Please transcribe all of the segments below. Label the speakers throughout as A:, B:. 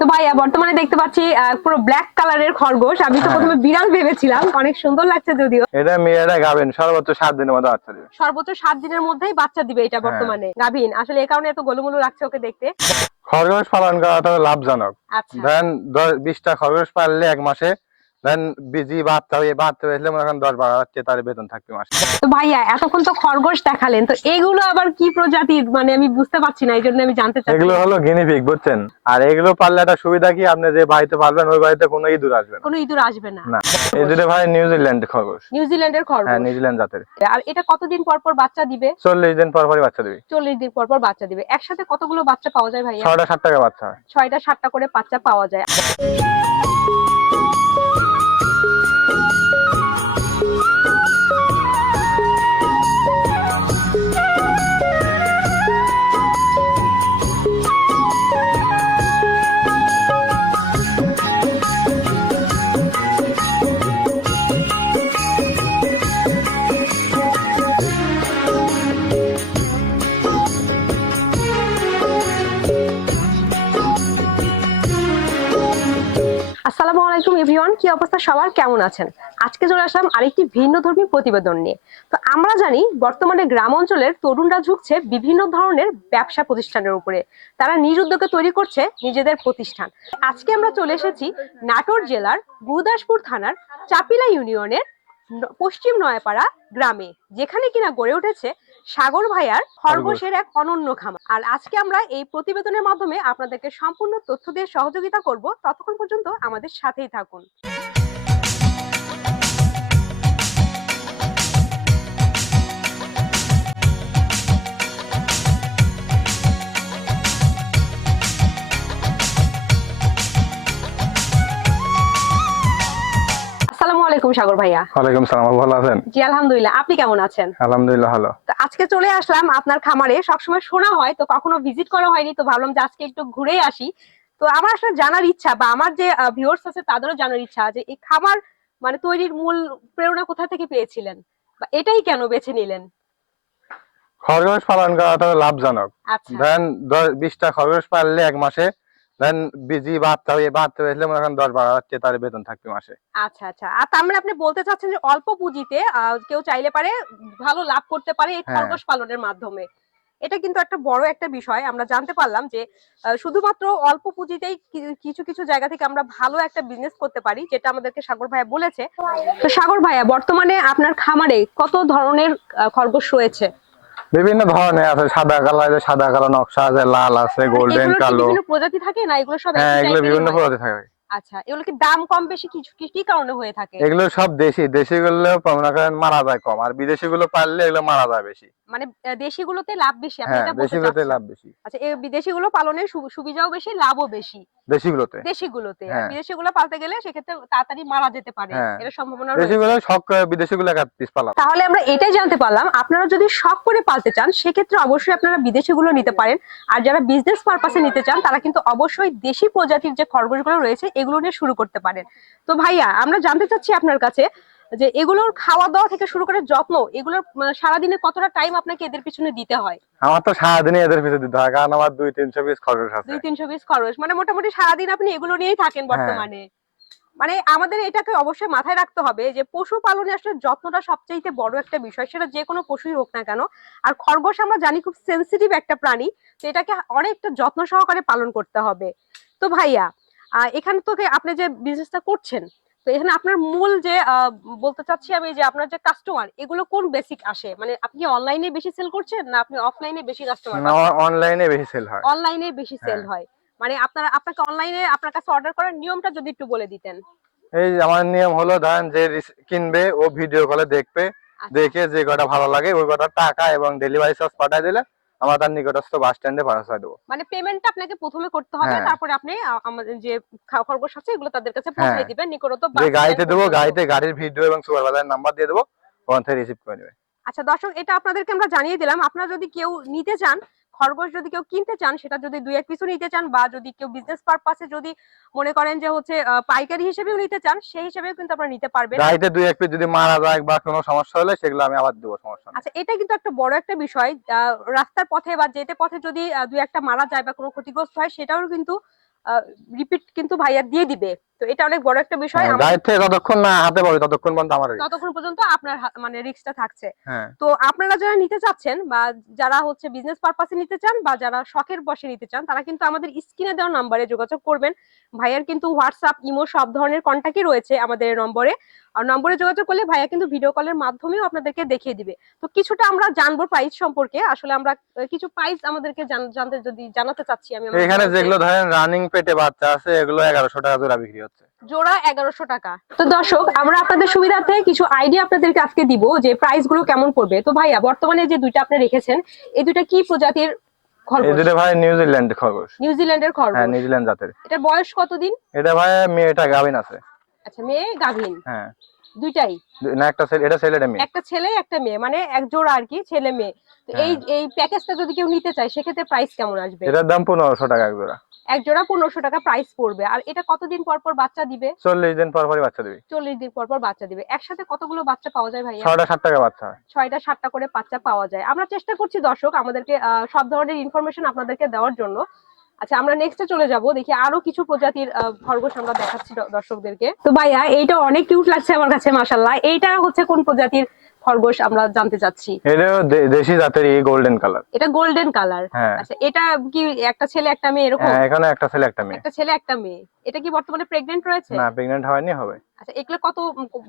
A: তো ভাইয়া বর্তমানে দেখতে পাচ্ছি পুরো ব্ল্যাক কালারের খরগোশ। আমি তো
B: হ্যাঁ।
A: প্রথমে বিড়াল ভেবেছিলাম অনেক সুন্দর লাগছে যদিও।
B: এটা মেয়েরা গাবেন সর্বোচ্চ সাত দিনের মধ্যে বাচ্চা দিবে।
A: সর্বোচ্চ সাত দিনের মধ্যেই বাচ্চা দিবে এটা
B: হ্যাঁ।
A: বর্তমানে। গাভিন আসলে এ কারণে এত গোলুমুলু লাগছে ওকে দেখতে।
B: খরগোশ পালন করাটা লাভজনক।
A: আচ্ছা।
B: ধরেন বিশটা খরগোশ পাললে এক মাসে ধরেন বিজি বাচ্চা হয়ে বাচ্চা হয়েছিল মনে করেন দশ বারো হাজার তার বেতন থাকবে মাসে।
A: তো ভাইয়া এতক্ষণ তো খরগোশ দেখালেন তো এগুলো আবার কি প্রজাতির? মানে আমি বুঝতে পারছি না এই জন্য আমি জানতে চাচ্ছি।
B: এগুলো হলো বুঝছেন? আর এগুলো পাললে একটা সুবিধা কি আপনি যে বাড়িতে পালবেন ওই বাড়িতে কোনো ইঁদুর আসবে না।
A: কোনো ইঁদুর আসবে না।
B: না এই দুটো ভাই নিউজিল্যান্ড খরগোশ।
A: নিউজিল্যান্ডের
B: হ্যাঁ
A: খরগোশ
B: নিউজিল্যান্ড জাতের।
A: আর এটা কতদিন পর পর বাচ্চা দিবে?
B: চল্লিশ দিন পর পরই বাচ্চা দিবে।
A: চল্লিশ দিন পর পর বাচ্চা দিবে। একসাথে কতগুলো বাচ্চা পাওয়া যায় ভাইয়া?
B: ছটা সাত টাকা বাচ্চা হয়।
A: ছয়টা সাতটা করে বাচ্চা পাওয়া যায়। আসসালামু আলাইকুম এভরিওয়ান, কি অবস্থা সবার? কেমন আছেন? আজকে চলে আসলাম আরেকটি ভিন্ন ধর্মী প্রতিবেদন নিয়ে। তো আমরা জানি বর্তমানে গ্রাম অঞ্চলের তরুণরা ঝুঁকছে বিভিন্ন ধরনের ব্যবসা প্রতিষ্ঠানের উপরে। তারা নিজ উদ্যোগে তৈরি করছে নিজেদের প্রতিষ্ঠান। আজকে আমরা চলে এসেছি নাটোর জেলার গুরুদাসপুর থানার চাপিলা ইউনিয়নের পশ্চিম নয়াপাড়া গ্রামে, যেখানে কিনা গড়ে উঠেছে সাগর ভাইয়ার খরগোশের এক অনন্য খামার। আর আজকে আমরা এই প্রতিবেদনের মাধ্যমে আপনাদেরকে সম্পূর্ণ তথ্য দিয়ে সহযোগিতা করব। ততক্ষণ পর্যন্ত আমাদের সাথেই থাকুন। আলাইকুম সাগর ভাইয়া।
B: ওয়ালাইকুম সালাম ভালো আছেন?
A: জি আলহামদুলিল্লাহ। আপনি কেমন আছেন?
B: আলহামদুলিল্লাহ ভালো।
A: তো আজকে চলে আসলাম আপনার খামারে। সবসময় শোনা হয় তো কখনো ভিজিট করা হয়নি তো ভাবলাম যে আজকে একটু ঘুরে আসি। তো আমার আসলে জানার ইচ্ছা বা আমার যে ভিউয়ার্স আছে তাদেরও জানার ইচ্ছা যে এই খামার মানে তৈরির মূল প্রেরণা কোথা থেকে পেয়েছিলেন? বা এটাই কেন বেছে নিলেন?
B: খরগোশ পালন করাটা লাভজনক।
A: আচ্ছা।
B: ধরেন বিশটা খরগোশ পাললে এক মাসে ধরেন বিজি বাচ্চা হয়ে বাচ্চা হয়েছিল মনে করেন দশ বারো হাজার তার বেতন থাকবে মাসে।
A: আচ্ছা আচ্ছা। আর তার মানে আপনি বলতে চাচ্ছেন যে অল্প পুঁজিতে কেউ চাইলে পারে ভালো লাভ করতে পারে এই
B: হ্যাঁ।
A: খরগোশ পালনের মাধ্যমে। এটা কিন্তু একটা বড় একটা বিষয়। আমরা জানতে পারলাম যে শুধুমাত্র অল্প পুঁজিতেই কিছু কিছু জায়গা থেকে আমরা ভালো একটা বিজনেস করতে পারি যেটা আমাদেরকে সাগর ভাইয়া বলেছে। তো সাগর ভাইয়া বর্তমানে আপনার খামারে কত ধরনের খরগোশ রয়েছে?
B: বিভিন্ন ধরনের আছে সাদা কালার সাদা কালার নকশা আছে লাল আছে গোল্ডেন কালো।
A: প্রজাতি থাকে না? এগুলো সব
B: হ্যাঁ এগুলো বিভিন্ন? প্রজাতি থাকে।
A: আচ্ছা এগুলো কি দাম কম বেশি? কিছু কি কারণে হয়ে থাকে?
B: এগুলো সব দেশি দেশি গুলো মনে করেন মারা যায় কম আর বিদেশি গুলো পাললে এগুলো মারা যায় বেশি।
A: মানে আহ, দেশিগুলোতে লাভ বেশি আপনি
B: হ্যাঁ
A: এটা বলতে
B: লাভ বেশি।
A: আচ্ছা এই বিদেশিগুলো পালনের সুবিধাও বেশি লাভও বেশি?
B: দেশিগুলোতে।
A: দেশিগুলোতে আর
B: হ্যাঁ।
A: বিদেশিগুলো পালতে গেলে সেক্ষেত্রে তাড়াতাড়ি মারা যেতে পারে
B: হ্যাঁ।
A: এর সম্ভাবনা রয়েছে।
B: দেশিগুলো শখ করে বিদেশিগুলো এক পিস পালাম
A: তাহলে আমরা এটাই জানতে পারলাম আপনারা যদি শখ করে পালতে চান সেক্ষেত্রে অবশ্যই আপনারা বিদেশি গুলো নিতে পারেন। আর যারা বিজনেস পারপাসে নিতে চান তারা কিন্তু অবশ্যই দেশি প্রজাতির যে খরগোশগুলো রয়েছে এগুলো নিয়ে শুরু করতে পারেন। তো ভাইয়া আমরা জানতে চাচ্ছি আপনার কাছে যে এগুলোর খাওয়া দাওয়া থেকে শুরু করে যত্ন এগুলোর সারাদিনে কতটা টাইম আপনাকে এদের পিছনে দিতে হয়?
B: আমার তো সারাদিনে এদের পিছনে দিতে হয় কারণ আমার দুই তিনশো পিস খরচ আছে।
A: দুই তিনশো পিস খরচ মানে মোটামুটি সারাদিন আপনি এগুলো নিয়েই থাকেন
B: হ্যাঁ।
A: বর্তমানে। মানে আমাদের এটাকে অবশ্যই মাথায় রাখতে হবে যে পশু পালনে আসলে যত্নটা সবচেয়ে বড় একটা বিষয় সেটা যে কোনো পশুই হোক না কেন। আর খরগোশ আমরা জানি খুব সেনসিটিভ একটা প্রাণী তো এটাকে অনেকটা যত্ন সহকারে পালন করতে হবে। তো ভাইয়া এখানে তোকে আপনি যে বিজনেসটা করছেন তো এখানে আপনার মূল যে বলতে চাচ্ছি আমি যে আপনার যে কাস্টমার এগুলো কোন বেসিক আসে? মানে আপনি অনলাইনে বেশি সেল করছেন না আপনি অফলাইনে বেশি কাস্টমার
B: অনলাইনে বেশি সেল হয়।
A: অনলাইনে বেশি সেল
B: হ্যাঁ।
A: হয়। মানে আপনারা আপনাকে অনলাইনে আপনার কাছে অর্ডার করার নিয়মটা যদি একটু বলে দিতেন।
B: এই আমার নিয়ম হলো ধরেন যে কিনবে ও ভিডিও কলে দেখবে
A: আচ্ছা।
B: দেখে যে কটা ভালো লাগে ওই কটা টাকা এবং ডেলিভারি চার্জ পাঠিয়ে দিলে আমরা তার নিকটস্থ বাস স্ট্যান্ডে পৌঁছায় দেবো
A: মানে পেমেন্টটা আপনাকে প্রথমে করতে হবে
B: হ্যাঁ।
A: তারপরে আপনি আমাদের যে খরগোশ আছে এগুলো তাদের কাছে পৌঁছে
B: হ্যাঁ।
A: দিবেন নিকটত
B: যে গাড়িতে দেবো গাড়িতে গাড়ির ভিডিও এবং সুপারভাইজার নাম্বার দিয়ে দেবো ওখান থেকে রিসিভ করে নেবে
A: আচ্ছা দর্শক এটা আপনাদেরকে আমরা জানিয়ে দিলাম আপনারা যদি কেউ নিতে চান খরগোশ যদি কেউ কিনতে চান সেটা যদি দুই এক পিসও নিতে চান বা যদি কেউ বিজনেস পারপাসে যদি মনে করেন যে হচ্ছে পাইকারি হিসেবেও নিতে চান সেই হিসেবেও কিন্তু আপনারা নিতে পারবেন।
B: গাড়িতে দুই এক পিস যদি মারা যায় বা কোনো সমস্যা হলে সেগুলো আমি আবার দেবো সমস্যা নেই।
A: আচ্ছা এটা কিন্তু একটা বড় একটা বিষয়। রাস্তার পথে বা যেতে পথে যদি দুই একটা মারা যায় বা কোনো ক্ষতিগ্রস্ত হয় সেটাও কিন্তু রিপিট কিন্তু ভাইয়া দিয়ে দিবে। তো এটা অনেক বড় একটা বিষয়।
B: হ্যাঁ, থেকে যতক্ষণ না হাতে পাবে ততক্ষণ পর্যন্ত আমার
A: ততক্ষণ পর্যন্ত আপনার মানে রিস্কটা থাকছে।
B: হ্যাঁ।
A: তো আপনারা যারা নিতে চাচ্ছেন বা যারা হচ্ছে বিজনেস পারপাসে নিতে চান বা যারা শখের বসে নিতে চান তারা কিন্তু আমাদের স্ক্রিনে দেওয়া নম্বরে যোগাযোগ করবেন। ভাইয়ার কিন্তু হোয়াটসঅ্যাপ ইমো সব ধরনের কন্ট্যাক্টই রয়েছে আমাদের নম্বরে। আর নম্বরে যোগাযোগ করলে ভাইয়া কিন্তু ভিডিও কলের মাধ্যমেও আপনাদেরকে দেখিয়ে দিবে। তো কিছুটা আমরা জানব প্রাইস সম্পর্কে। আসলে আমরা কিছু প্রাইস আমাদেরকে জানতে যদি জানাতে চাচ্ছি আমি
B: এখানে যেগুলো ধরেন রানিং পেটে বাচ্চা আছে এগুলো এগারোশো টাকা জোড়া বিক্রি হচ্ছে।
A: জোড়া এগারোশো টাকা। তো দর্শক আমরা আপনাদের সুবিধার্থে কিছু আইডিয়া আপনাদেরকে আজকে দিব যে প্রাইসগুলো কেমন পড়বে। তো ভাইয়া বর্তমানে যে দুইটা আপনি রেখেছেন এই দুইটা কি প্রজাতির
B: দুটো ভাই নিউজিল্যান্ড খরগোশ।
A: নিউজিল্যান্ডের
B: হ্যাঁ
A: খরগোশ
B: নিউজিল্যান্ড জাতের।
A: এটার বয়স কতদিন?
B: এটা ভাই মেয়েটা গাভিন আছে।
A: আচ্ছা মেয়ে গাভিন?
B: হ্যাঁ।
A: দুইটাই?
B: না একটা ছেলে এটা ছেলে মেয়ে।
A: একটা ছেলে একটা মেয়ে মানে এক জোড়া আর কি ছেলে মেয়ে। তো এই
B: হ্যাঁ।
A: এই প্যাকেজটা যদি কেউ নিতে চায় সেক্ষেত্রে প্রাইস কেমন আসবে?
B: এটার দাম পনেরোশো টাকা এক জোড়া।
A: এক জোড়া পনেরোশো টাকা প্রাইস পড়বে। আর এটা কতদিন পর পর বাচ্চা দিবে?
B: চল্লিশ দিন পর পরই বাচ্চা দিবি।
A: চল্লিশ দিন পর পর বাচ্চা দিবে। একসাথে কতগুলো বাচ্চা পাওয়া যায় ভাইয়া?
B: ছটা সাত টাকা বাচ্চা হয়।
A: ছয়টা সাতটা করে বাচ্চা পাওয়া যায়। আমরা চেষ্টা করছি দর্শক আমাদেরকে সব ধরনের ইনফরমেশন আপনাদেরকে দেওয়ার জন্য। আচ্ছা আমরা নেক্সটে চলে যাব। দেখি আরও কিছু প্রজাতির খরগোশ আমরা দেখাচ্ছি দর্শকদেরকে। তো ভাইয়া এইটা অনেক কিউট লাগছে আমার কাছে মাশাল্লাহ এইটা হচ্ছে কোন প্রজাতির খরগোশ আমরা জানতে চাচ্ছি?
B: এটাও দে- দেশি জাতের গোল্ডেন কালার
A: এটা গোল্ডেন কালার
B: হ্যাঁ।
A: আচ্ছা এটা কি একটা ছেলে একটা মেয়ে এরকম?
B: হ্যাঁ এখানে একটা ছেলে একটা মেয়ে।
A: একটা ছেলে একটা মেয়ে। এটা কি বর্তমানে প্রেগনেন্ট রয়েছে?
B: না প্রেগনেন্ট হয়নি হবে।
A: আচ্ছা এগুলো কত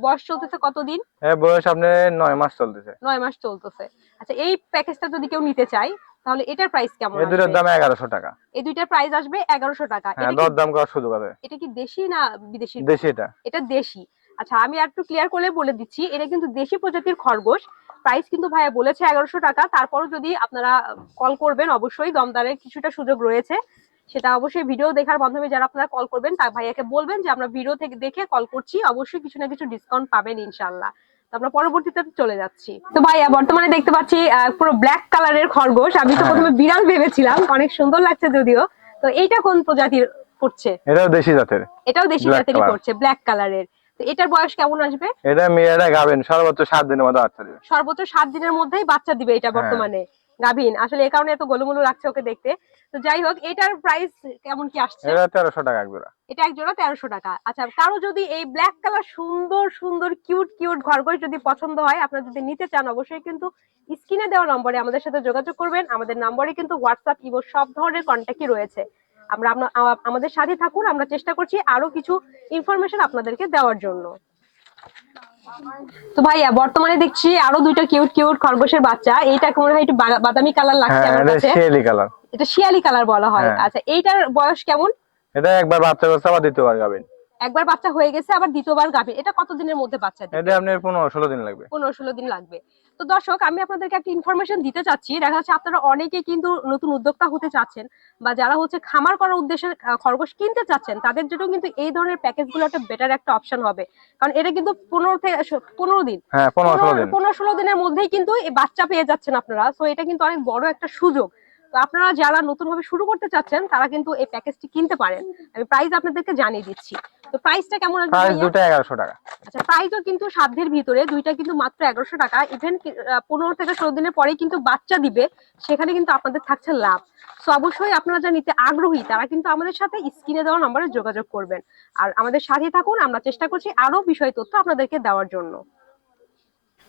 A: বয়স চলতেছে কতদিন?
B: এর বয়স আপনার নয় মাস চলতেছে।
A: নয় মাস চলতেছে। আচ্ছা এই প্যাকেজটা যদি কেউ নিতে চায় তাহলে এটার প্রাইস কেমন
B: এই দুটোর দাম এগারোশো টাকা।
A: এই দুইটার প্রাইস আসবে এগারোশো টাকা।
B: হ্যাঁ
A: এটা
B: দর দাম করার সুযোগ আছে।
A: এটা কি দেশি না বিদেশি?
B: দেশি এটা
A: এটা দেশি। আচ্ছা আমি একটু ক্লিয়ার করে বলে দিচ্ছি এটা কিন্তু দেশি প্রজাতির খরগোশ। প্রাইস কিন্তু ভাইয়া বলেছে এগারোশো টাকা। তারপরও যদি আপনারা কল করবেন অবশ্যই দমদারের কিছুটা সুযোগ রয়েছে। সেটা অবশ্যই ভিডিও দেখার মাধ্যমে যারা আপনারা কল করবেন তার ভাইয়াকে বলবেন যে আমরা ভিডিও থেকে দেখে কল করছি। অবশ্যই কিছু না কিছু ডিসকাউন্ট পাবেন ইনশাল্লাহ আমরা পরবর্তীতে চলে যাচ্ছি। তো ভাইয়া বর্তমানে দেখতে পাচ্ছি পুরো ব্ল্যাক কালারের খরগোশ। আমি তো
B: হ্যাঁ।
A: প্রথমে বিড়াল ভেবেছিলাম অনেক সুন্দর লাগছে যদিও। তো এইটা কোন প্রজাতির পড়ছে?
B: এটাও দেশি জাতের।
A: এটাও দেশি
B: জাতের
A: জাতেরই. পড়ছে ব্ল্যাক কালারের তো এটার বয়স কেমন আসবে?
B: এটা মেয়েরা গাবেন সর্বোচ্চ সাত দিনের মধ্যে বাচ্চা দিবে।
A: সর্বোচ্চ সাত দিনের মধ্যেই বাচ্চা দিবে এটা
B: হ্যাঁ।
A: বর্তমানে। গাভিন। আসলে এই কারণে এত গোলুমুলু লাগছে ওকে দেখতে। তো যাই হোক এটার প্রাইস কেমন কি আসছে?
B: এটা তেরোশো টাকা এক জোড়া
A: এটা এক জোড়া তেরোশো টাকা। আচ্ছা কারও যদি এই ব্ল্যাক কালার সুন্দর সুন্দর কিউট কিউট খরগোশ যদি পছন্দ হয় আপনারা যদি নিতে চান অবশ্যই কিন্তু স্ক্রিনে দেওয়া নম্বরে আমাদের সাথে যোগাযোগ করবেন। আমাদের নম্বরে কিন্তু হোয়াটসঅ্যাপ ইমো সব ধরনের কন্ট্যাক্টই রয়েছে। আমরা আমাদের সাথে থাকুন। আমরা চেষ্টা করছি আরও কিছু ইনফরমেশন আপনাদেরকে দেওয়ার জন্য। তো ভাইয়া বর্তমানে দেখছি আরও দুইটা কিউট কিউট খরগোশের বাচ্চা। এইটা মনে হয় একটু বাদামি কালার লাগছে
B: হ্যাঁ
A: আমার
B: এটা
A: কাছে।
B: শিয়ালি কালার
A: এটা শিয়ালি কালার বলা হয়।
B: হ্যাঁ।
A: আচ্ছা এইটার বয়স কেমন?
B: এটা একবার বাচ্চা করছে আবার দ্বিতীয়বার গাবেন
A: একবার বাচ্চা হয়ে গেছে আবার দ্বিতীয়বার গাবে এটা কতদিনের মধ্যে বাচ্চা দিবে?
B: এটা আপনার পনেরো ষোলো দিন লাগবে।
A: পনেরো ষোলো দিন লাগবে। তো দর্শক আমি আপনাদেরকে একটা ইনফরমেশন দিতে চাচ্ছি। দেখা যাচ্ছে আপনারা অনেকে কিন্তু নতুন উদ্যোক্তা হতে চাচ্ছেন বা যারা হচ্ছে খামার করার উদ্দেশ্যে খরগোশ কিনতে চাচ্ছেন তাদের জন্য কিন্তু এই ধরনের প্যাকেজগুলো একটা বেটার একটা অপশন হবে। কারণ এটা কিন্তু পনেরো থেকে পনেরো দিন।
B: হ্যাঁ পনেরো ষোলো দিন।
A: পনেরো ষোলো দিনের মধ্যেই কিন্তু এই বাচ্চা পেয়ে যাচ্ছেন আপনারা। তো এটা কিন্তু অনেক বড় একটা সুযোগ। তো আপনারা যারা নতুন ভাবে শুরু করতে চাচ্ছেন তারা কিন্তু এই প্যাকেজটি কিনতে পারেন। আমি প্রাইস আপনাদেরকে জানিয়ে দিচ্ছি। তো প্রাইসটা কেমন আসবে
B: প্রাইস? দুটো এগারোশো টাকা।
A: আচ্ছা প্রাইসও কিন্তু সাধ্যের ভিতরে দুইটা কিন্তু মাত্র এগারোশো টাকা। ইভেন পনেরো থেকে ষোলো দিনের পরেই কিন্তু বাচ্চা দিবে সেখানে কিন্তু আপনাদের থাকছে লাভ। তো অবশ্যই আপনারা যা নিতে আগ্রহী তারা কিন্তু আমাদের সাথে স্ক্রিনে দেওয়া নম্বরে যোগাযোগ করবেন। আর আমাদের সাথে থাকুন আমরা চেষ্টা করছি আরও বিষয় তথ্য আপনাদেরকে দেওয়ার জন্য।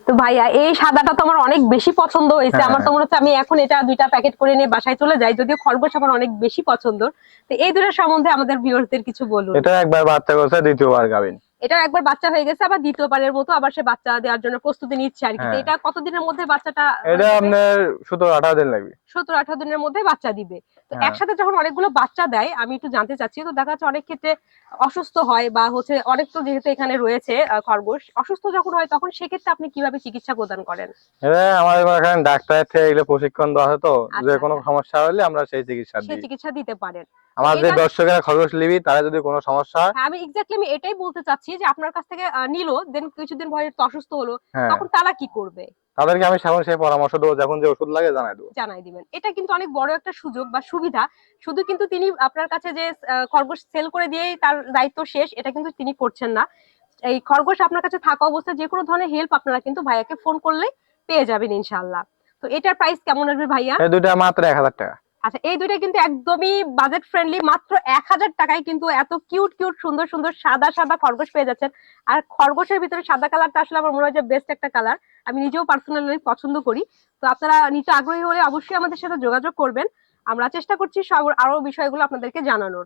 A: তো ভাইয়া এই সাদাটা তো আমার অনেক বেশি পছন্দ হয়েছে।
B: হ্যাঁ,
A: আমার তো মনে হচ্ছে আমি এখন এটা দুইটা প্যাকেট করে নিয়ে বাসায় চলে যাই যদিও খরগোশ আমার অনেক বেশি পছন্দ। তো এই দুটোর সম্বন্ধে আমাদের ভিউয়ারদের কিছু বলুন।
B: এটা একবার বাচ্চা করছে দ্বিতীয়বার গাবেন
A: এটা একবার বাচ্চা হয়ে গেছে আবার দ্বিতীয়বারের মতো আবার সে বাচ্চা দেওয়ার জন্য প্রস্তুতি নিচ্ছে আর কি। তো
B: হ্যাঁ।
A: এটা কতদিনের মধ্যে বাচ্চাটা
B: এটা আপনার সতেরো আঠারো দিন লাগবে।
A: সতেরো আঠারো দিনের মধ্যে বাচ্চা দিবে। একসাথে যখন অনেকগুলো বাচ্চা দেয় আমি একটু জানতে চাচ্ছি তো দেখা যাচ্ছে অনেক ক্ষেত্রে অসুস্থ হয় বা হচ্ছে অনেক তো যেহেতু এখানে রয়েছে খরগোশ অসুস্থ যখন হয় তখন সেক্ষেত্রে আপনি কীভাবে চিকিৎসা প্রদান করেন?
B: আমাদের এখানে ডাক্তারের থেকে এগুলো প্রশিক্ষণ দেওয়া হয় তো যে
A: আচ্ছা,
B: কোনো
A: আচ্ছা।
B: সমস্যা হলে আমরা সেই চিকিৎসা দিই।
A: চিকিৎসা দিতে পারেন।
B: যে
A: এটা-
B: দর্শকেরা খরচ নিবি তারা যদি কোনো সমস্যা হয়
A: হ্যাঁ আমি এক্স্যাক্টলি আমি এটাই বলতে চাচ্ছি যে আপনার কাছ থেকে নিলো দেন কিছুদিন ভয়ে একটু অসুস্থ হলো
B: হ্যাঁ।
A: তখন তারা কি করবে?
B: তাদেরকে আমি সামনে সেই পরামর্শ দেবো যখন যে ওষুধ লাগে জানাই দেবো।
A: জানাই দিবেন। এটা কিন্তু অনেক বড় একটা সুযোগ বা সুবিধা। শুধু কিন্তু তিনি আপনার কাছে যে খরগোশ সেল করে দিয়ে তার দায়িত্ব শেষ এটা কিন্তু তিনি করছেন না। এই খরগোশ আপনার কাছে থাকা অবস্থায় যে কোনো ধরনের হেল্প আপনারা কিন্তু ভাইয়াকে ফোন করলে পেয়ে যাবেন ইনশাল্লাহ তো এটার প্রাইস কেমন আসবে ভাইয়া?
B: এই দুইটা মাত্র এক হাজার টাকা।
A: আচ্ছা এই দুইটা কিন্তু একদমই বাজেট ফ্রেন্ডলি মাত্র এক হাজার টাকায় কিন্তু এত কিউট কিউট সুন্দর সুন্দর সাদা সাদা খরগোশ পেয়ে যাচ্ছেন। আর খরগোশের ভিতরে সাদা কালারটা আসলে আমার মনে হয় যে বেস্ট একটা কালার আমি নিজেও পার্সোনালি পছন্দ করি। তো আপনারা নিচে আগ্রহী হলে অবশ্যই আমাদের সাথে যোগাযোগ করবেন। আমরা চেষ্টা করছি সব আরও বিষয়গুলো আপনাদেরকে জানানোর।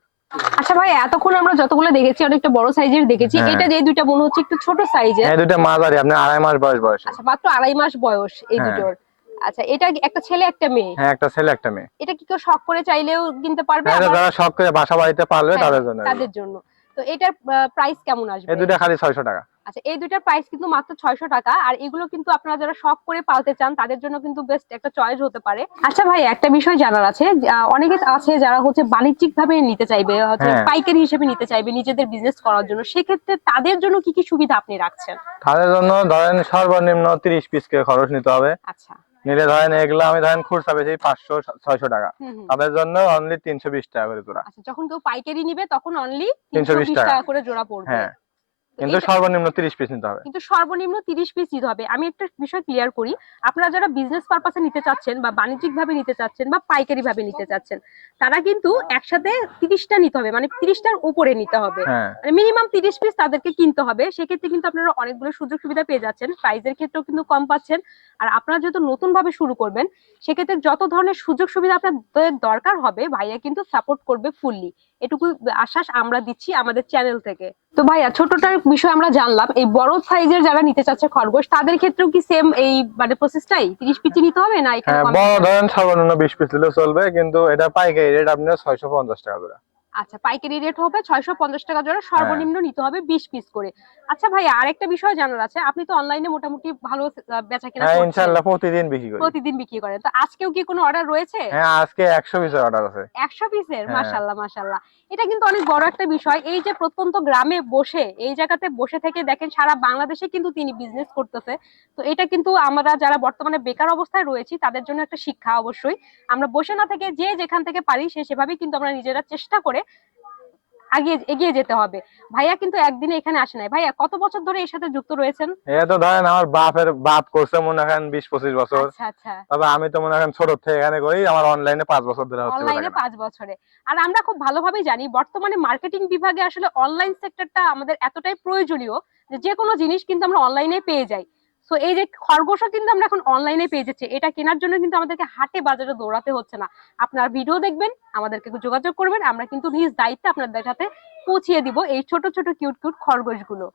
A: আচ্ছা ভাই এতক্ষণ আমরা যতগুলো দেখেছি অনেকটা বড় সাইজের দেখেছি।
B: হ্যাঁ।
A: এটা যে দুইটা মনে হচ্ছে একটু ছোট সাইজের
B: এই দুইটা মাঝারি আপনি আড়াই মাস বয়স বয়সে।
A: আচ্ছা মাত্র আড়াই মাস বয়স এই
B: হ্যাঁ।
A: দুটোর। আচ্ছা এটা একটা ছেলে একটা মেয়ে?
B: হ্যাঁ একটা ছেলে একটা মেয়ে।
A: এটা কি কেউ শখ করে চাইলেও কিনতে পারবে?
B: হ্যাঁ, যারা শখ করে বাসা বাড়িতে পারবে
A: হ্যাঁ,
B: তাদের জন্য।
A: তাদের জন্য। তো এটার প্রাইস কেমন আসবে?
B: এই খালি ছয়শো টাকা।
A: আচ্ছা এই প্রাইস কিন্তু মাত্র ছয়শো টাকা আর এগুলো কিন্তু আপনারা যারা শখ করে পালতে চান তাদের জন্য কিন্তু বেস্ট একটা চয়েস হতে পারে। আচ্ছা ভাই একটা বিষয় জানার আছে অনেকে আছে যারা হচ্ছে বাণিজ্যিক ভাবে নিতে চাইবে হচ্ছে
B: হ্যাঁ।
A: পাইকারি হিসেবে নিতে চাইবে নিজেদের বিজনেস করার জন্য সেক্ষেত্রে তাদের জন্য কি কি সুবিধা আপনি রাখছেন?
B: তাদের জন্য ধরেন সর্বনিম্ন তিরিশ পিস করে খরচ নিতে হবে।
A: আচ্ছা।
B: নিলে ধরেন এগুলো আমি ধরেন খুচরা বেশি পাঁচশো ছয়শো টাকা। তাদের জন্য অনলি তিনশো বিশ টাকা করে তোরা
A: আচ্ছা যখন কেউ পাইকারি নিবে তখন অনলি তিনশো
B: বিশ
A: টাকা করে জোড়া পড়বে।
B: হ্যাঁ। কিন্তু সর্বনিম্ন তিরিশ পিস নিতে হবে।
A: কিন্তু সর্বনিম্ন তিরিশ পিস দিতে হবে। আমি একটা বিষয় ক্লিয়ার করি। আপনারা যারা বিজনেস পারপাসে নিতে চাচ্ছেন বা বাণিজ্যিক ভাবে নিতে চাচ্ছেন বা পাইকারি ভাবে নিতে চাচ্ছেন তারা কিন্তু একসাথে তিরিশটা নিতে হবে। মানে তিরিশটার উপরে নিতে হবে।
B: হ্যাঁ।
A: মানে মিনিমাম তিরিশ পিস তাদেরকে কিনতে হবে। সেক্ষেত্রে কিন্তু আপনারা অনেকগুলো সুযোগ সুবিধা পেয়ে যাচ্ছেন। প্রাইজের ক্ষেত্রেও কিন্তু কম পাচ্ছেন। আর আপনারা যেহেতু নতুন ভাবে শুরু করবেন সেক্ষেত্রে যত ধরনের সুযোগ সুবিধা আপনাদের দরকার হবে ভাইয়া কিন্তু সাপোর্ট করবে ফুললি এটুকু আশ্বাস আমরা দিচ্ছি আমাদের চ্যানেল থেকে। তো ভাইয়া ছোটটার বিষয় আমরা জানলাম এই বড় সাইজের যারা নিতে চাচ্ছে খরগোশ তাদের ক্ষেত্রেও কি সেম এই মানে প্রসেসটাই তিরিশ পিচি নিতে হবে না এখানে
B: হ্যাঁ বড় ধরেন সর্বনিম্ন বিশ পিস দিলে চলবে কিন্তু এটা পাইকারি রেট আপনার ছয়শো পঞ্চাশ টাকা করে।
A: আচ্ছা পাইকারি রেট হবে ছয়শো পঞ্চাশ টাকা জোড়া সর্বনিম্ন নিতে হবে বিশ পিস করে। আচ্ছা ভাই আরেকটা বিষয় জানার আছে আপনি তো অনলাইনে মোটামুটি ভালো বেচা কেনা
B: হ্যাঁ ইনশাআল্লাহ প্রতিদিন বিক্রি করি।
A: প্রতিদিন বিক্রি করেন। তো আজকেও কি কোনো অর্ডার রয়েছে?
B: হ্যাঁ আজকে একশো পিসের অর্ডার আছে।
A: একশো পিসের
B: হ্যাঁ।
A: মাশাল্লাহ মাশাল্লাহ এটা কিন্তু অনেক বড় একটা বিষয়। এই যে প্রত্যন্ত গ্রামে বসে, এই জায়গাতে বসে থেকে দেখেন সারা বাংলাদেশে কিন্তু তিনি বিজনেস করতেছে। তো এটা কিন্তু আমরা যারা বর্তমানে বেকার অবস্থায় রয়েছি, তাদের জন্য একটা শিক্ষা অবশ্যই। আমরা বসে না থেকে যে যেখান থেকে পারি, সে সেভাবেই কিন্তু আমরা নিজেরা চেষ্টা করে আগিয়ে এগিয়ে যেতে হবে। ভাইয়া কিন্তু একদিনে এখানে আসে নাই। ভাইয়া কত বছর ধরে এর সাথে যুক্ত রয়েছেন?
B: এটা তো ধরেন আমার বাপের বাপ করছে মনে করেন বিশ পঁচিশ বছর।
A: আচ্ছা আচ্ছা।
B: তবে আমি তো মনে করেন ছোট থেকে এখানে করি আমার অনলাইনে পাঁচ বছর ধরে হচ্ছে
A: অনলাইনে পাঁচ বছরে। আর আমরা খুব ভালোভাবেই জানি বর্তমানে মার্কেটিং বিভাগে আসলে অনলাইন সেক্টরটা আমাদের এতটাই প্রয়োজনীয় যে যে কোনো জিনিস কিন্তু আমরা অনলাইনে পেয়ে যাই। সো এই যে খরগোশও কিন্তু আমরা এখন অনলাইনে পেয়ে যাচ্ছি। এটা কেনার জন্য কিন্তু আমাদেরকে হাটে বাজারে দৌড়াতে হচ্ছে না। আপনার ভিডিও দেখবেন আমাদেরকে যোগাযোগ করবেন আমরা কিন্তু নিজ দায়িত্বে আপনাদের সাথে পৌঁছিয়ে দিব এই ছোট ছোট কিউট কিউট খরগোশগুলো।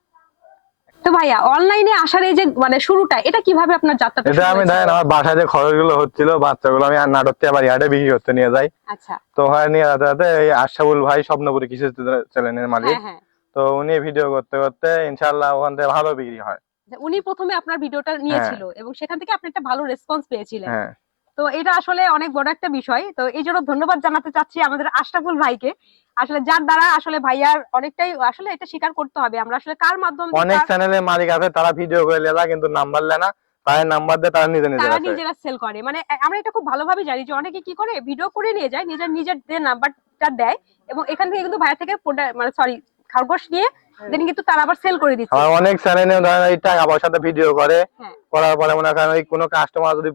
A: তো ভাইয়া অনলাইনে আসার এই যে মানে শুরুটা এটা কীভাবে আপনার যাত্রাটা
B: এটা আমি
A: হয়েছিল?
B: আমার বাসায় যে খরচগুলো হচ্ছিল বাচ্চাগুলো আমি আর নাটক থেকে আবার ইয়ার্ডে বিক্রি করতে নিয়ে যাই।
A: আচ্ছা।
B: তো হয় নিয়ে যেতে যেতে এই আশাবুল ভাই স্বপ্নপুরি কৃষি চ্যানেলের মালিক।
A: হ্যাঁ হ্যাঁ।
B: তো উনি ভিডিও করতে করতে ইনশাল্লাহ ওখান থেকে ভালো বিক্রি হয়।
A: উনি প্রথমে আপনার ভিডিওটা নিয়েছিল এবং সেখান থেকে আপনি একটা ভালো রেসপন্স পেয়েছিলেন।
B: হ্যাঁ।
A: তো এটা আসলে অনেক বড় একটা বিষয়। তো এই জন্য ধন্যবাদ জানাতে চাচ্ছি আমাদের আশরাফুল ভাইকে। আসলে যার দ্বারা আসলে ভাইয়ার অনেকটাই আসলে এটা স্বীকার করতে হবে। আমরা আসলে কার মাধ্যমে
B: অনেক চ্যানেলের মালিক আছে তারা ভিডিও করে লেলা কিন্তু নাম্বার লেয় না। তাদের নাম্বার দিয়ে তারা নিজে নিজে
A: তারা নিজেরা সেল করে। মানে আমরা এটা খুব ভালোভাবে জানি যে অনেকে কি করে ভিডিও করে নিয়ে যায় নিজের নিজের নাম্বারটা দেয় এবং এখান থেকে কিন্তু ভাইয়া থেকে মানে সরি খরগোশ নিয়ে দেন কিন্তু তারা আবার সেল করে দিচ্ছে।
B: আমার অনেক চ্যানেলে ধরেন এই টাকা পয়সাতে ভিডিও করে
A: হ্যাঁ।
B: করার পরে মনে করেন ওই কোনো কাস্টমার যদি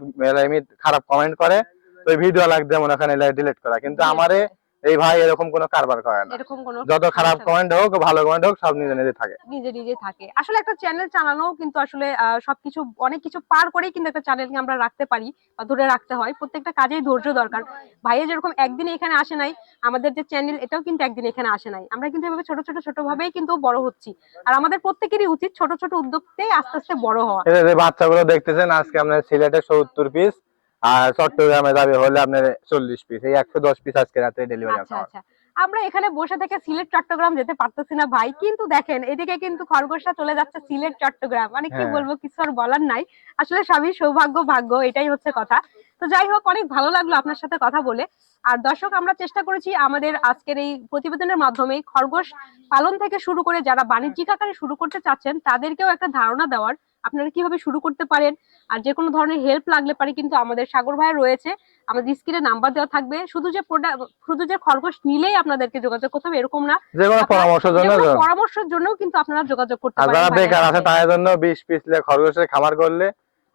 B: খারাপ কমেন্ট করে তো ওই ভিডিও লাগবে মনে করেন ডিলিট করা। কিন্তু আমারে এই ভাই এরকম কোনো কারবার করে না।
A: এরকম কোনো
B: যত খারাপ কমেন্ট হোক ভালো কমেন্ট হোক সব নিজে নিজে থাকে।
A: নিজে নিজে থাকে। আসলে একটা চ্যানেল চালানো কিন্তু আসলে সবকিছু অনেক কিছু পার করেই কিন্তু একটা চ্যানেলকে আমরা রাখতে পারি বা ধরে রাখতে হয়। প্রত্যেকটা কাজেই ধৈর্য দরকার। ভাইয়া যেরকম একদিন এখানে আসে নাই আমাদের যে চ্যানেল এটাও কিন্তু একদিন এখানে আসে নাই। আমরা কিন্তু এভাবে ছোট ছোট ছোট ভাবেই কিন্তু বড় হচ্ছি। আর আমাদের প্রত্যেকেরই উচিত ছোট ছোট উদ্যোগতেই আস্তে আস্তে বড় হওয়া।
B: এই যে বাচ্চাগুলো দেখতেছেন আজকে আপনার সিলেটে সত্তর পিস আর চট্টগ্রামে যাবে হলে আপনার চল্লিশ পিস এই একশো দশ পিস আজকে রাতে ডেলিভারি
A: আচ্ছা আচ্ছা। আমরা এখানে বসে থেকে সিলেট চট্টগ্রাম যেতে পারতেছি না ভাই। কিন্তু দেখেন এদিকে কিন্তু খরগোশটা চলে যাচ্ছে সিলেট চট্টগ্রাম। মানে কি
B: হ্যাঁ।
A: বলব কিছু আর বলার নাই। আসলে সবই সৌভাগ্য ভাগ্য এটাই হচ্ছে কথা। তো যাই হোক অনেক ভালো লাগল আপনার সাথে কথা বলে। আর দর্শক আমরা চেষ্টা করেছি আমাদের আজকের এই প্রতিবেদনের মাধ্যমে খরগোশ পালন থেকে শুরু করে যারা বাণিজ্যিক আকারে শুরু করতে চাচ্ছেন তাদেরকেও একটা ধারণা দেওয়ার আপনারা কীভাবে শুরু করতে পারেন। আর যে কোনো ধরনের হেল্প লাগলে পারে কিন্তু আমাদের সাগর ভাই রয়েছে। আমাদের স্ক্রিনে নাম্বার দেওয়া থাকবে। শুধু যে প্রোডাক্ট শুধু যে খরগোশ নিলেই আপনাদেরকে যোগাযোগ করতে হবে এরকম না।
B: যে কোনো পরামর্শের জন্য
A: পরামর্শের জন্যও কিন্তু আপনারা যোগাযোগ করতে পারেন
B: যারা বেকার আছে তাদের জন্য বিশ পিস খরগোশের খামার করলে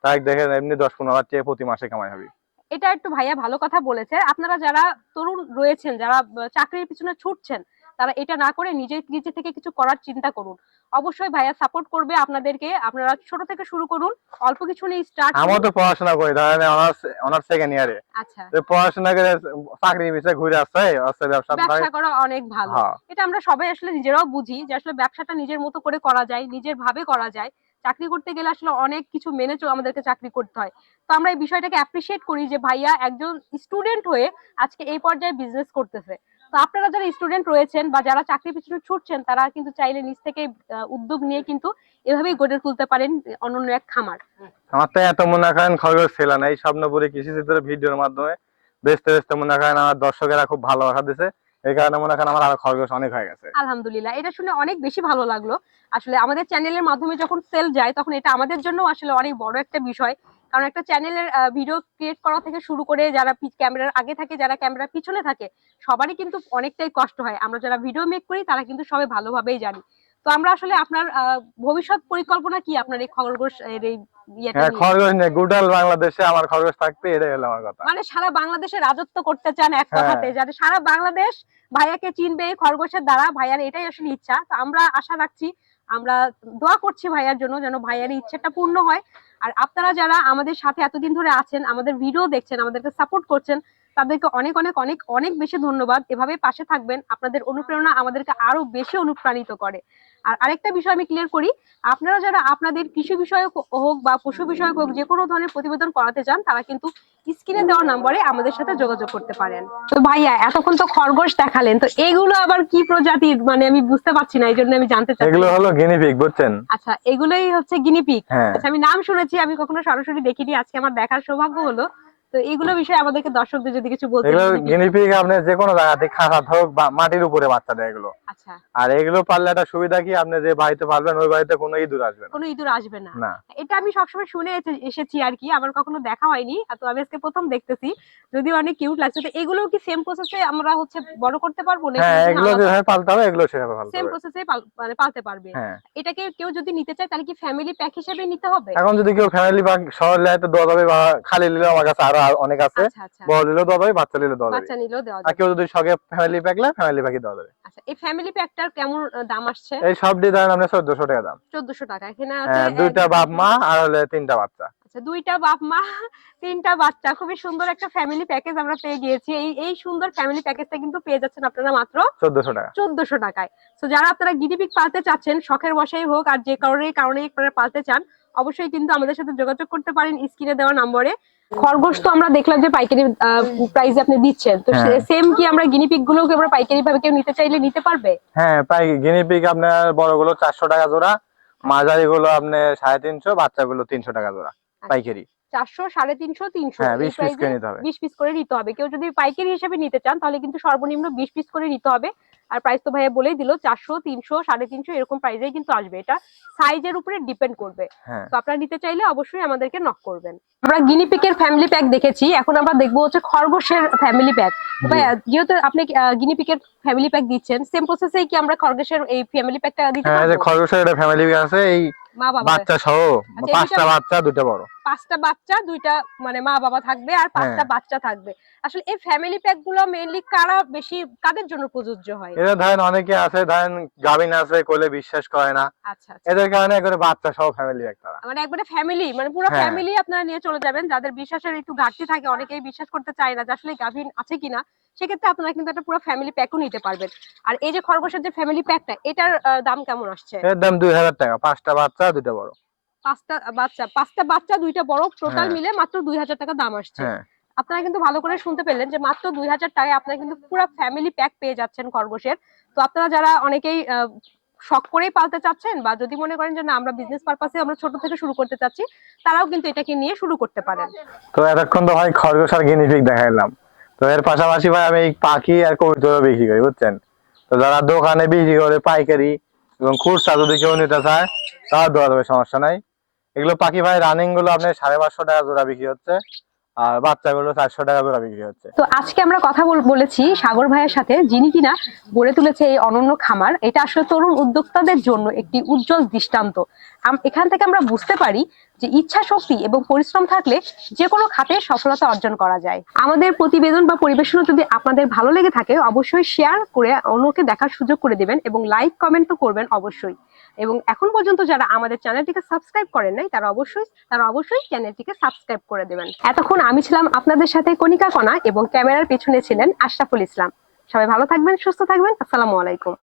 B: তাই দেখেন এমনি দশ পনেরো হাজার টাকা প্রতি মাসে কামাই হবে।
A: এটা একটু ভাইয়া ভালো কথা বলেছে। আপনারা যারা তরুণ রয়েছেন যারা চাকরির পিছনে ছুটছেন তারা এটা না করে নিজে নিজে থেকে কিছু করার চিন্তা করুন। অবশ্যই ভাইয়া সাপোর্ট করবে আপনাদেরকে। আপনারা ছোট থেকে শুরু করুন অল্প কিছু নিয়ে স্টার্ট
B: আমার তো পড়াশোনা করি ধরেন অনার্স অনার্স সেকেন্ড ইয়ারে
A: আচ্ছা।
B: পড়াশোনা করে চাকরি ঘুরে আসছে আসছে ব্যবসা
A: ব্যবসা করা অনেক ভালো।
B: হ্যাঁ।
A: এটা আমরা সবাই আসলে নিজেরাও বুঝি যে আসলে ব্যবসাটা নিজের মতো করে করা যায় নিজের ভাবে করা যায়। চাকরি করতে গেলে আসলে অনেক কিছু মেনে চল- আমাদেরকে চাকরি করতে হয়। তো আমরা এই বিষয়টাকে অ্যাপ্রিসিয়েট করি যে ভাইয়া একজন স্টুডেন্ট হয়ে আজকে এই পর্যায়ে বিজনেস করতেছে। তো আপনারা যারা স্টুডেন্ট রয়েছেন বা যারা চাকরি পিছনে ছুটছেন, তারা কিন্তু চাইলে নিজ থেকে উদ্যোগ নিয়ে কিন্তু এভাবেই গড়ে তুলতে পারেন অনন্য এক খামার।
B: আমার তো এত মনে করেন খরচ ছিল না। এই স্বপ্নপুরি কৃষি ভিডিওর মাধ্যমে বেচতে বেচতে মনে করেন আমার দর্শকেরা খুব ভালোবাসা দিছে। এই কারণে মনে করেন আমার খরগোশ অনেক হয়ে গেছে।
A: আলহামদুলিল্লাহ। এটা শুনে অনেক বেশি ভালো লাগল। আসলে আমাদের চ্যানেলের মাধ্যমে যখন সেল যায়, তখন এটা আমাদের জন্য আসলে অনেক বড় একটা বিষয়। কারণ একটা চ্যানেলের ভিডিও ক্রিয়েট করা থেকে শুরু করে যারা ক্যামেরার আগে থাকে, যারা ক্যামেরার পিছনে থাকে, সবারই কিন্তু অনেকটাই কষ্ট হয়। আমরা যারা ভিডিও মেক করি, তারা কিন্তু সবাই ভালোভাবেই জানি। তো আমরা আসলে আপনার ভবিষ্যৎ পরিকল্পনা কি আপনার এই খরগোশ এর এই
B: হ্যাঁ
A: নিয়ে?
B: খরচ নেই গোটাল বাংলাদেশে আমার খরচ থাকবে এটাই হলো আমার কথা
A: মানে সারা বাংলাদেশে রাজত্ব করতে চান এক
B: হ্যাঁ।
A: কথাতে যাতে সারা বাংলাদেশ ভাইয়াকে চিনবে এই খরগোশের দ্বারা ভাইয়ার এটাই আসলে ইচ্ছা তো আমরা আশা রাখছি আমরা দোয়া করছি ভাইয়ার জন্য যেন ভাইয়ার ইচ্ছাটা পূর্ণ হয় আর আপনারা যারা আমাদের সাথে এতদিন ধরে আছেন আমাদের ভিডিও দেখছেন আমাদেরকে সাপোর্ট করছেন তাদেরকে অনেক অনেক অনেক অনেক বেশি ধন্যবাদ। এভাবে পাশে থাকবেন। আপনাদের অনুপ্রেরণা আমাদেরকে আরও বেশি অনুপ্রাণিত করে। আর আরেকটা বিষয় আমি ক্লিয়ার করি আপনারা যারা আপনাদের কৃষি বিষয়ক হোক বা পশু বিষয়ক হোক যে কোনো ধরনের প্রতিবেদন করাতে চান তারা কিন্তু স্ক্রিনে দেওয়া নম্বরে আমাদের সাথে যোগাযোগ করতে পারেন। তো ভাইয়া এতক্ষণ তো খরগোশ দেখালেন তো এগুলো আবার কি প্রজাতির? মানে আমি বুঝতে পারছি না এই জন্য আমি জানতে চাই
B: এগুলো হলো গিনিপিক বুঝছেন?
A: আচ্ছা এগুলোই হচ্ছে গিনিপিক
B: হ্যাঁ।
A: আচ্ছা আমি নাম শুনেছি আমি কখনো সরাসরি দেখিনি আজকে আমার দেখার সৌভাগ্য হলো। তো এগুলো বিষয়ে আমাদেরকে দর্শকদের যদি কিছু বলতে
B: এগুলো গিনিপিক আপনি যে কোনো জায়গাতে খাসাত হোক বা মাটির উপরে বাচ্চা দেয় এগুলো।
A: আচ্ছা।
B: আর এগুলো পারলে একটা সুবিধা কি? আপনি যে বাড়িতে পারবেন ওই বাড়িতে কোনো ইঁদুর আসবে না।
A: কোনো ইঁদুর আসবে না।
B: না।
A: এটা আমি সবসময় শুনে এসেছি আর কি। আমার কখনো দেখা হয়নি। তো আমি আজকে প্রথম দেখতেছি। যদিও অনেক কিউট লাগছে। তো এগুলো কি সেম প্রসেসে আমরা হচ্ছে বড় করতে পারব না
B: হ্যাঁ এগুলো যেভাবে পালতে হবে এগুলো সেভাবে পালতে
A: সেম প্রসেসে মানে পালতে পারবে।
B: হ্যাঁ।
A: এটাকে কেউ যদি নিতে চায় তাহলে কি ফ্যামিলি প্যাক হিসেবে নিতে হবে?
B: এখন যদি কেউ ফ্যামিলি বা শহর লেয় তো দেওয়া যাবে বা খালি নিলেও আমার কাছে আরও অনেক আছে।
A: আচ্ছা আচ্ছা।
B: বড় নিলেও দেওয়া যাবে বাচ্চা নিলেও দেওয়া যাবে।
A: বাচ্চা নিলেও দেওয়া
B: আর কেউ যদি শখে ফ্যামিলি প্যাক নেয় ফ্যামিলি প্যাকই দেওয়া যাবে।
A: আচ্ছা এই ফ্যামিলি প্যাকটার কেমন দাম আসছে?
B: এই সব ডিজাইন আপনার চোদ্দশো টাকা দাম।
A: চোদ্দশো টাকা। এখানে আছে
B: হ্যাঁ, দুইটা বাপ মা আর হলে তিনটা বাচ্চা।
A: আচ্ছা দুইটা বাপ মা তিনটা বাচ্চা। খুবই সুন্দর একটা ফ্যামিলি প্যাকেজ আমরা পেয়ে গিয়েছি। এই এই সুন্দর ফ্যামিলি প্যাকেজটা কিন্তু পেয়ে যাচ্ছেন আপনারা মাত্র
B: চোদ্দশো টাকা।
A: চোদ্দশো টাকায়। তো যারা আপনারা গিনিপিক পালতে চাচ্ছেন শখের বসেই হোক আর যে কারণে কারণে পালতে চান অবশ্যই কিন্তু আমাদের সাথে যোগাযোগ করতে পারেন স্ক্রিনে দেওয়া নম্বরে। খরগোশ তো আমরা দেখলাম যে পাইকারি প্রাইসে আপনি দিচ্ছেন। তো
B: হ্যাঁ।
A: সেম কি আমরা গিনিপিক গুলোকে আমরা পাইকারি ভাবে কেউ নিতে চাইলে নিতে পারবে?
B: হ্যাঁ পাই গিনিপিক আপনার বড়গুলো চারশো টাকা জোড়া মাঝারি গুলো আপনার সাড়ে তিনশো বাচ্চাগুলো তিনশো টাকা জোড়া পাইকারি।
A: চারশো সাড়ে তিনশো তিনশো।
B: হ্যাঁ বিশ পিস করে নিতে হবে।
A: কেউ যদি পাইকারি হিসেবে নিতে চান তাহলে কিন্তু সর্বনিম্ন বিশ পিস করে নিতে হবে। আর প্রাইস তো ভাইয়া বলেই দিল চারশো তিনশো সাড়ে তিনশো এরকম প্রাইসেই কিন্তু আসবে। এটা সাইজের উপরে ডিপেন্ড করবে।
B: হ্যাঁ।
A: তো আপনারা নিতে চাইলে অবশ্যই আমাদেরকে নক করবেন। আমরা গিনিপিকের ফ্যামিলি প্যাক দেখেছি। এখন আমরা দেখব হচ্ছে খরগোশের ফ্যামিলি প্যাক ভাইয়া যেহেতু আপনি গিনিপিকের ফ্যামিলি প্যাক দিচ্ছেন সেম প্রসেসেই কি আমরা খরগোশের এই ফ্যামিলি প্যাকটা দিতে
B: হ্যাঁ
A: পারব?
B: খরগোশের ফ্যামিলি আছে এই
A: মা বাবা
B: বাচ্চা সহ
A: আচ্ছা,
B: পাঁচটা বাচ্চা দুটো বড়।
A: পাঁচটা বাচ্চা দুইটা মানে মা বাবা থাকবে আর পাঁচটা
B: হ্যাঁ।
A: বাচ্চা থাকবে। আসলে এই ফ্যামিলি প্যাকগুলো মেইনলি কারা বেশি কাদের জন্য প্রযোজ্য হয়?
B: এদের ধরেন অনেকে আছে ধরেন আছে কোলে বিশ্বাস করে না।
A: আচ্ছা আচ্ছা।
B: এদের কারণে করে বাচ্চা সহ ফ্যামিলি
A: মানে একবারে ফ্যামিলি মানে পুরো। ফ্যামিলি আপনারা নিয়ে চলে যাবেন। যাদের বিশ্বাসের একটু ঘাটতি থাকে অনেকেই বিশ্বাস করতে চায় না যে আসলে গাভিন আছে কিনা। সেক্ষেত্রে আপনারা কিন্তু একটা পুরো ফ্যামিলি প্যাকও নিতে পারবেন। আর এই যে খরগোশের যে ফ্যামিলি প্যাকটা এটার দাম কেমন আসছে?
B: এর দাম দুই হাজার টাকা। পাঁচটা বাচ্চা দুটো বড়।
A: পাঁচটা বাচ্চা পাঁচটা বাচ্চা দুইটা বড় টোটাল
B: হ্যাঁ।
A: মিলে মাত্র দুই হাজার টাকা দাম আসছে।
B: হ্যাঁ।
A: আপনারা কিন্তু ভালো করে শুনতে পেলেন যে মাত্র দুই হাজার টাকায় আপনারা কিন্তু পুরো ফ্যামিলি প্যাক পেয়ে যাচ্ছেন খরগোশের। তো আপনারা যারা অনেকেই শখ করেই পালতে চাচ্ছেন বা যদি মনে করেন যে না আমরা বিজনেস পারপাসে আমরা ছোট থেকে শুরু করতে চাচ্ছি তারাও কিন্তু এটাকে নিয়ে শুরু করতে পারেন।
B: তো এতক্ষণ তো ভাই খরগোশ আর গিনিপিক দেখাইলাম। তো এর পাশাপাশি ভাই আমি পাখি আর কবুতরও বিক্রি করি, বুঝছেন? তো যারা দোকানে বিক্রি করে পাইকারি এবং খুচরা যদি কেউ নিতে চায় তাও দেওয়া যাবে সমস্যা নাই। এগুলো পাখি ভাই রানিংগুলো আপনার সাড়ে পাঁচশো টাকা জোড়া বিক্রি হচ্ছে। আর বাচ্চাগুলো চারশো টাকা জোড়া বিক্রি হচ্ছে।
A: তো আজকে আমরা কথা বল- বলেছি সাগর ভাইয়ের সাথে, যিনি কিনা গড়ে তুলেছে এই অনন্য খামার। এটা আসলে তরুণ উদ্যোক্তাদের জন্য একটি উজ্জ্বল দৃষ্টান্ত। এখান থেকে আমরা বুঝতে পারি যে ইচ্ছা শক্তি এবং পরিশ্রম থাকলে যে কোনো খাতে সফলতা অর্জন করা যায়। আমাদের প্রতিবেদন বা পরিবেশনা যদি আপনাদের ভালো লেগে থাকে, অবশ্যই শেয়ার করে অন্যকে দেখার সুযোগ করে দিবেন এবং লাইক কমেন্ট তো করবেন অবশ্যই। এবং এখন পর্যন্ত যারা আমাদের চ্যানেলটিকে সাবস্ক্রাইব করেন নাই, তারা অবশ্যই তারা অবশ্যই চ্যানেলটিকে সাবস্ক্রাইব করে দেবেন। এতক্ষণ আমি ছিলাম আপনাদের সাথে কণিকা কণা এবং ক্যামেরার পেছনে ছিলেন আশরাফুল ইসলাম। সবাই ভালো থাকবেন, সুস্থ থাকবেন। আসসালামু আলাইকুম।